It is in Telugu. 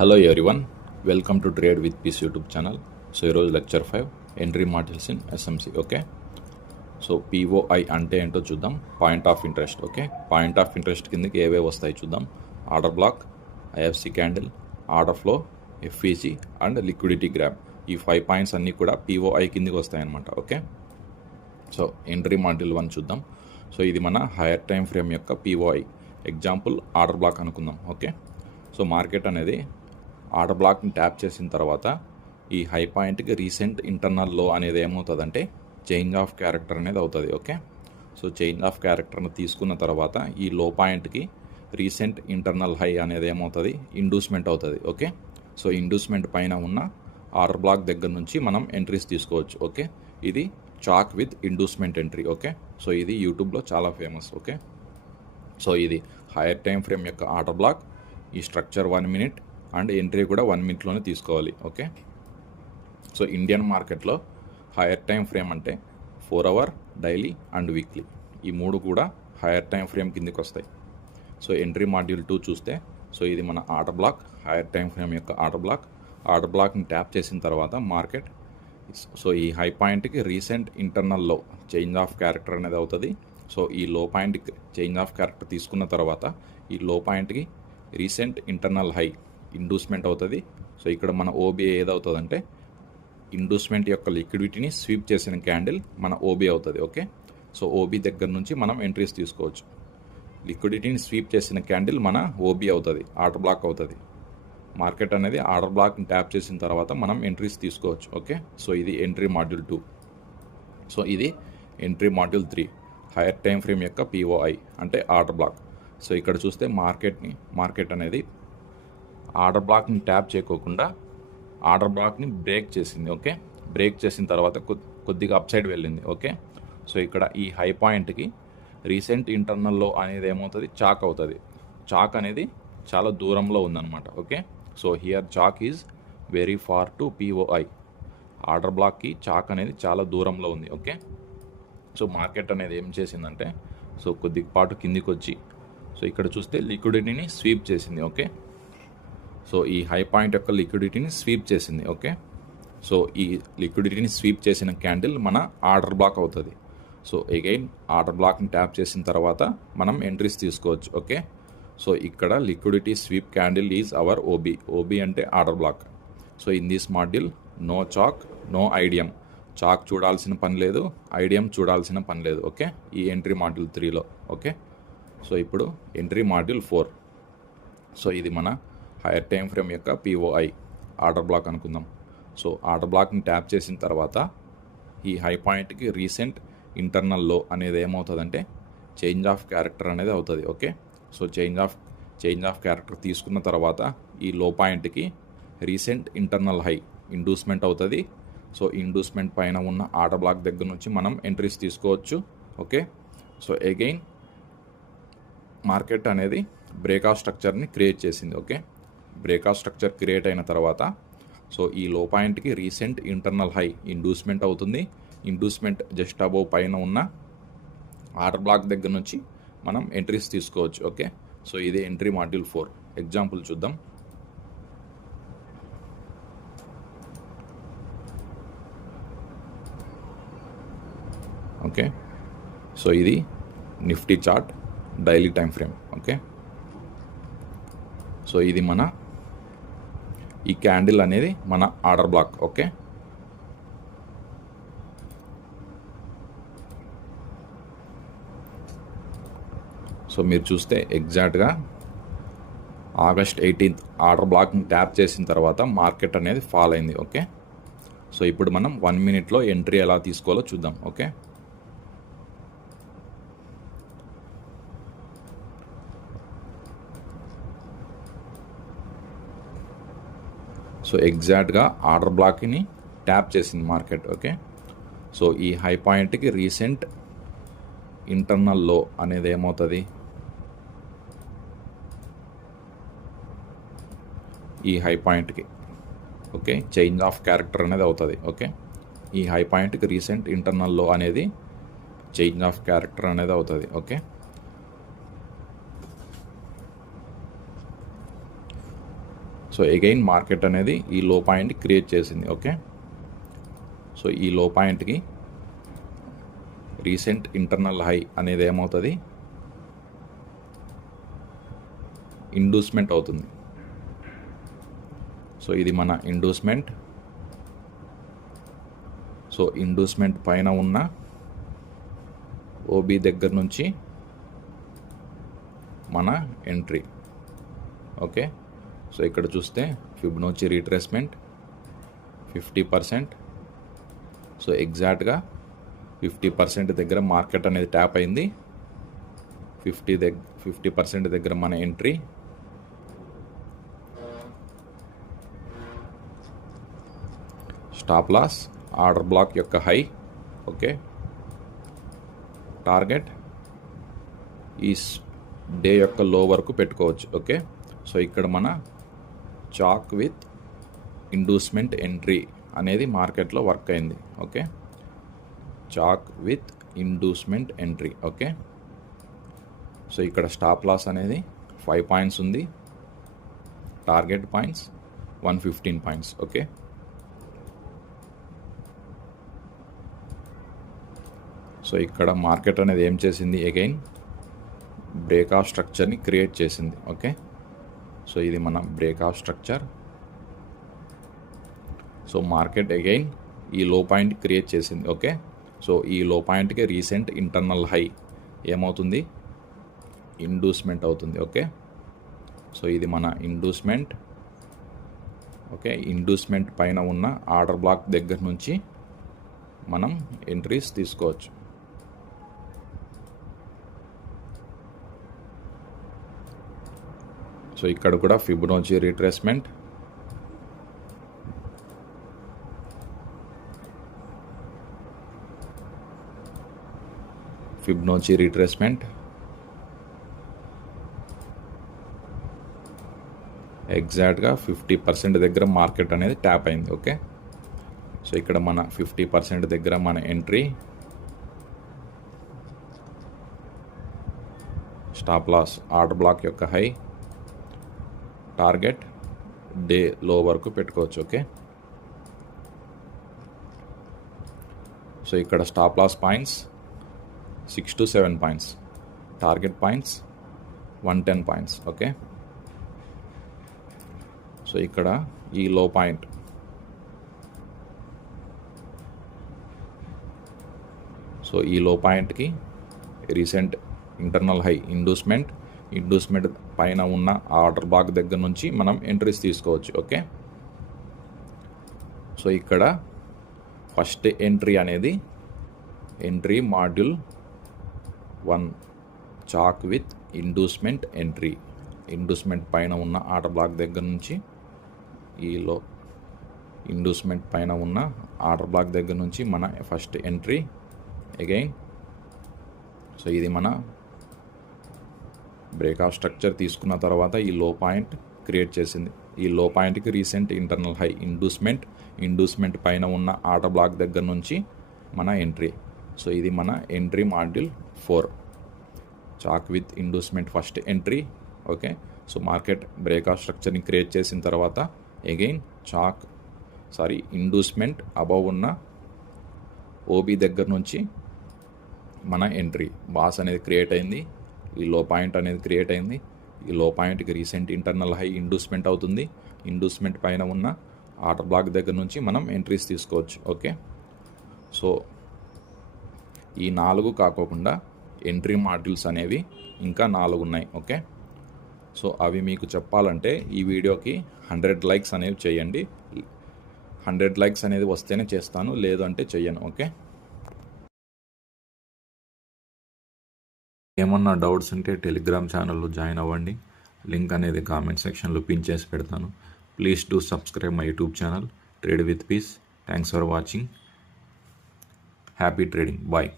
Hello everyone, welcome to trade with peace YouTube channel. So ఈరోజు lecture 5 entry modules in SMC. Okay, so POI అంటే ఏంటో చూద్దాం. Point of interest. Okay, point of interest కిందకి ఏవే వస్తాయి చూద్దాం. Order block, IFC candle, order flow, FEC and liquidity grab. ఈ 5 పాయింట్స్ అన్నీ కూడా పిఓఐ కిందకి వస్తాయన్నమాట. ఓకే, సో ఎంట్రీ మాడ్యూల్ 1 చూద్దాం. సో ఇది మన హైయర్ టైం ఫ్రేమ్ యొక్క పిఓఐ. ఎగ్జాంపుల్ ఆర్డర్ బ్లాక్ అనుకుందాం. ఓకే, సో మార్కెట్ అనేది ఆర్డర్ బ్లాక్ని ట్యాప్ చేసిన తర్వాత ఈ హై పాయింట్కి రీసెంట్ ఇంటర్నల్ లో అనేది ఏమవుతుందంటే చేంజ్ ఆఫ్ క్యారెక్టర్ అనేది అవుతుంది. ఓకే, సో చేంజ్ ఆఫ్ క్యారెక్టర్ని తీసుకున్న తర్వాత ఈ లో పాయింట్కి రీసెంట్ ఇంటర్నల్ హై అనేది ఏమవుతుంది, ఇండ్యూస్మెంట్ అవుతుంది. ఓకే, సో ఇండ్యూస్మెంట్ పైన ఉన్న ఆర్డర్ బ్లాక్ దగ్గర నుంచి మనం ఎంట్రీస్ తీసుకోవచ్చు. ఓకే, ఇది chalk with inducement entry. Okay, so ఇది యూట్యూబ్లో చాలా ఫేమస్. ఓకే, సో ఇది హైయర్ టైం ఫ్రేమ్ యొక్క ఆర్డర్ బ్లాక్. ఈ స్ట్రక్చర్ 1 మినిట్ అండ్ ఎంట్రీ కూడా 1 మినిట్లోనే తీసుకోవాలి. ఓకే, సో ఇండియన్ మార్కెట్లో హైయర్ టైం ఫ్రేమ్ అంటే 4 అవర్, డైలీ అండ్ వీక్లీ. ఈ 3 కూడా హైయర్ టైం ఫ్రేమ్ కిందకి వస్తాయి. సో ఎంట్రీ మాడ్యూల్ 2 చూస్తే, సో ఇది మన order black, hire time frame యొక్క ఆర్డర్ బ్లాక్. ఆర్డర్ బ్లాక్ని ట్యాప్ చేసిన తర్వాత మార్కెట్ సో ఈ హై పాయింట్కి రీసెంట్ ఇంటర్నల్లో చేంజ్ ఆఫ్ క్యారెక్టర్ అనేది అవుతుంది. సో ఈ లో పాయింట్కి చేంజ్ ఆఫ్ క్యారెక్టర్ తీసుకున్న తర్వాత ఈ లో పాయింట్కి రీసెంట్ ఇంటర్నల్ హై ఇండ్యూస్మెంట్ అవుతుంది. సో ఇక్కడ మన ఓబిఐ ఏదవుతుందంటే ఇండ్యూస్మెంట్ యొక్క లిక్విడిటీని స్వీప్ చేసిన క్యాండిల్ మన ఓబీ అవుతుంది. ఓకే, సో ఓబీ దగ్గర నుంచి మనం ఎంట్రీస్ తీసుకోవచ్చు. లిక్విడిటీని స్వీప్ చేసిన క్యాండిల్ మన ఓబీ అవుతుంది, ఆర్డర్ బ్లాక్ అవుతుంది. మార్కెట్ అనేది ఆర్డర్ బ్లాక్ని ట్యాప్ చేసిన తర్వాత మనం ఎంట్రీస్ తీసుకోవచ్చు. ఓకే, సో ఇది ఎంట్రీ మాడ్యూల్ 2. సో ఇది entry module 3 hire time frame యొక్క పిఓఐ అంటే ఆర్డర్ బ్లాక్. సో ఇక్కడ చూస్తే మార్కెట్ అనేది ఆర్డర్ బ్లాక్ని ట్యాప్ చేయకోకుండా ఆర్డర్ బ్లాక్ని బ్రేక్ చేసింది. ఓకే, బ్రేక్ చేసిన తర్వాత కొద్దిగా అప్ సైడ్ వెళ్ళింది. ఓకే, సో ఇక్కడ ఈ హై పాయింట్కి రీసెంట్ ఇంటర్నల్లో అనేది ఏమవుతుంది, చాక్ అవుతుంది. చాక్ అనేది చాలా దూరంలో ఉందన్నమాట. Okay, so here CHoCH is very far to POI. Order బ్లాక్కి చాక్ అనేది చాలా దూరంలో ఉంది. ఓకే, సో మార్కెట్ అనేది ఏం చేసిందంటే సో కొద్దిపాటు కిందికి వచ్చి సో ఇక్కడ చూస్తే లిక్విడిటీని స్వీప్ చేసింది. ఓకే, సో ఈ హై పాయింట్ యొక్క లిక్విడిటీని స్వీప్ చేసింది. ఓకే, సో ఈ లిక్విడిటీని స్వీప్ చేసిన క్యాండిల్ మన ఆర్డర్ బ్లాక్ అవుతుంది. సో అగైన్ ఆర్డర్ బ్లాక్ని ట్యాప్ చేసిన తర్వాత మనం ఎంట్రీస్ తీసుకోవచ్చు. ఓకే, సో ఇక్కడ liquidity sweep candle is our OB. OB అంటే order block. So in this module no CHoCH, no IDM. CHoCH చూడాల్సిన పని లేదు, ఐడియం చూడాల్సిన పని లేదు. ఓకే, ఈ ఎంట్రీ మాడ్యూల్ 3లో. ఓకే, సో ఇప్పుడు ఎంట్రీ మాడ్యూల్ 4. సో ఇది మన హైయర్ టైం ఫ్రేమ్ యొక్క పిఓఐ ఆర్డర్ బ్లాక్ అనుకుందాం. సో ఆర్డర్ బ్లాక్ని ట్యాప్ చేసిన తర్వాత ఈ హై పాయింట్కి రీసెంట్ ఇంటర్నల్ లో అనేది ఏమవుతుందంటే చేంజ్ ఆఫ్ క్యారెక్టర్ అనేది అవుతుంది. Okay, so change of character తీసుకున్న తర్వాత ఈ లో పాయింట్కి రీసెంట్ ఇంటర్నల్ హై ఇండ్యూస్మెంట్ అవుతుంది. సో ఇండ్యూస్మెంట్ పైన ఉన్న ఆర్డర్ బ్లాక్ దగ్గర నుంచి మనం ఎంట్రీస్ తీసుకోవచ్చు. ఓకే, సో అగైన్ మార్కెట్ అనేది బ్రేక్అవుట్ స్ట్రక్చర్ని క్రియేట్ చేసింది. ఓకే, బ్రేక్అవుట్ స్ట్రక్చర్ క్రియేట్ అయిన తర్వాత సో ఈ లో పాయింట్కి రీసెంట్ ఇంటర్నల్ హై ఇండ్యూస్మెంట్ అవుతుంది. ఇండ్యూస్మెంట్ జస్ట్ అబోవ్ పైన ఉన్న ఆర్డర్ బ్లాక్ దగ్గర నుంచి మనం ఎంట్రీస్ తీసుకోవచ్చు. ఓకే, సో ఇది ఎంట్రీ మాడ్యూల్ 4. ఎగ్జాంపుల్ చూద్దాం. ఓకే, సో ఇది Nifty chart daily time frame. Okay, so ఇది మన ఈ క్యాండిల్ అనేది మన ఆర్డర్ బ్లాక్. ఓకే, సో మీరు చూస్తే ఎగ్జాక్ట్గా ఆగస్ట్ 18th ఆర్డర్ బ్లాక్ని ట్యాప్ చేసిన తర్వాత మార్కెట్ అనేది ఫాల్ అయింది. ఓకే, సో ఇప్పుడు మనం 1 మినిట్లో ఎంట్రీ ఎలా తీసుకోవాలో చూద్దాం. ఓకే, సో ఎగ్జాక్ట్గా ఆర్డర్ బ్లాక్ని ట్యాప్ చేసింది మార్కెట్. ఓకే, సో ఈ హై పాయింట్కి రీసెంట్ ఇంటర్నల్ లో అనేది ఏమవుతుంది, ఈ హై పాయింట్కి ఓకే చేంజ్ ఆఫ్ క్యారెక్టర్ అనేది అవుతుంది. ఓకే, ఈ హై పాయింట్కి రీసెంట్ ఇంటర్నల్ లో అనేది చేంజ్ ఆఫ్ క్యారెక్టర్ అనేది అవుతుంది. ఓకే, సో అగైన్ మార్కెట్ అనేది ఈ లో పాయింట్ క్రియేట్ చేసింది. ఓకే, సో ఈ లో పాయింట్కి రీసెంట్ ఇంటర్నల్ హై అనేది ఏమవుతుంది, ఇండ్యూస్మెంట్ అవుతుంది. సో ఇది మన ఇండ్యూస్మెంట్. సో ఇండ్యూస్మెంట్ పైన ఉన్న ఓబీ దగ్గర నుంచి మన ఎంట్రీ. ఓకే, సో ఇక్కడ చూస్తే ఫిబొనాచి రీట్రేస్మెంట్ 50%. సో ఎగ్జాక్ట్గా 50% దగ్గర మార్కెట్ అనేది ట్యాప్ అయింది. 50% దగ్గర మన entry. Stop loss order block యొక్క హై. ఓకే, టార్గెట్ ఈ డే యొక్క లో వరకు పెట్టుకోవచ్చు. ఓకే, సో ఇక్కడ మన చాక్ విత్ ఇండ్యూస్మెంట్ ఎంట్రీ అనేది మార్కెట్లో వర్క్ అయింది. Okay, chalk with inducement entry. Okay, so ఇక్కడ స్టాప్ లాస్ అనేది 5 పాయింట్స్ ఉంది, target points 115 points. Okay, so ఇక్కడ మార్కెట్ అనేది ఏం చేసింది, అగైన్ బ్రేక్ ఆఫ్ స్ట్రక్చర్ని క్రియేట్ చేసింది. ఓకే, సో ఇది మన break of structure. So market again ఈ లో పాయింట్ క్రియేట్ చేసింది. ఓకే, సో ఈ లో పాయింట్కి రీసెంట్ ఇంటర్నల్ హై ఏమవుతుంది, ఇండ్యూస్మెంట్ అవుతుంది. ఓకే, సో ఇది మన ఇండ్యూస్మెంట్. ఓకే, ఇండ్యూస్మెంట్ పైన ఉన్న ఆర్డర్ బ్లాక్ దగ్గర నుంచి మనం ఎంట్రీస్ తీసుకోవచ్చు. సో ఇక్కడ కూడా ఫిబొనాచి రీట్రేస్మెంట్. ఫిబొనాచి రీట్రేస్మెంట్ ఎగ్జాక్ట్గా 50% దగ్గర మార్కెట్ అనేది ట్యాప్ అయింది. ఓకే, సో ఇక్కడ మన 50% దగ్గర మన entry. Stop loss order block యొక్క హై, టార్గెట్ డే లో వరకు పెట్టుకోవచ్చు. ఓకే, సో ఇక్కడ stop loss points 6 to 7 points, target points 110 points. Okay, so ఇక్కడ ఈ లో పాయింట్. సో ఈ లో పాయింట్కి రీసెంట్ ఇంటర్నల్ హై ఇండ్యూస్మెంట్ పైన ఉన్న ఆర్డర్ బ్లాక్ దగ్గర నుంచి మనం ఎంట్రీస్ తీసుకోవచ్చు. ఓకే, సో ఇక్కడ ఫస్ట్ ఎంట్రీ అనేది entry module 1 chalk with inducement entry. Inducement పైన ఉన్న ఆర్డర్ బ్లాక్ దగ్గర నుంచి ఈలో ఇండ్యూస్మెంట్ పైన ఉన్న ఆర్డర్ బ్లాక్ దగ్గర నుంచి మన ఫస్ట్ ఎంట్రీ అగైన్. సో ఇది మన బ్రేక్ ఆఫ్ స్ట్రక్చర్ తీసుకున్న తర్వాత ఈ లో పాయింట్ క్రియేట్ చేసింది. ఈ లో పాయింట్కి రీసెంట్ ఇంటర్నల్ హై ఇండ్యూస్మెంట్ పైన ఉన్న ఆర్డర్ బ్లాక్ దగ్గర నుంచి మన ఎంట్రీ. సో ఇది మన entry module 4 CHoCH with inducement first entry. Okay, so market break of స్ట్రక్చర్ని క్రియేట్ చేసిన తర్వాత అగైన్ ఇండ్యూస్మెంట్ అబవ్ ఉన్న ఓబీ దగ్గర నుంచి మన ఎంట్రీ బాస్ అనేది క్రియేట్ అయింది. ఈ లో పాయింట్ అనేది క్రియేట్ అయింది. ఈ లో పాయింట్కి రీసెంట్ ఇంటర్నల్ హై ఇండ్యూస్మెంట్ అవుతుంది. ఇండ్యూస్మెంట్ పైన ఉన్న ఆర్డర్ బ్లాక్ దగ్గర నుంచి మనం ఎంట్రీస్ తీసుకోవచ్చు. ఓకే, సో ఈ 4 కాకోకుండా ఎంట్రీ మాడ్యూల్స్ అనేవి ఇంకా 4 ఉన్నాయి. ఓకే, సో అవి మీకు చెప్పాలంటే ఈ వీడియోకి 100 లైక్స్ అనేవి చేయండి. 100 లైక్స్ అనేది వస్తేనే చేస్తాను, లేదు అంటే చెయ్యను. ఓకే, ఏమన్నా డౌట్స్ ఉంటే టెలిగ్రామ్ ఛానల్లో జాయిన్ అవ్వండి. లింక్ అనేది కామెంట్ సెక్షన్లో పిన్ చేసి పెడతాను. Please do subscribe my YouTube channel trade with peace. Thanks for watching. Happy trading. Bye.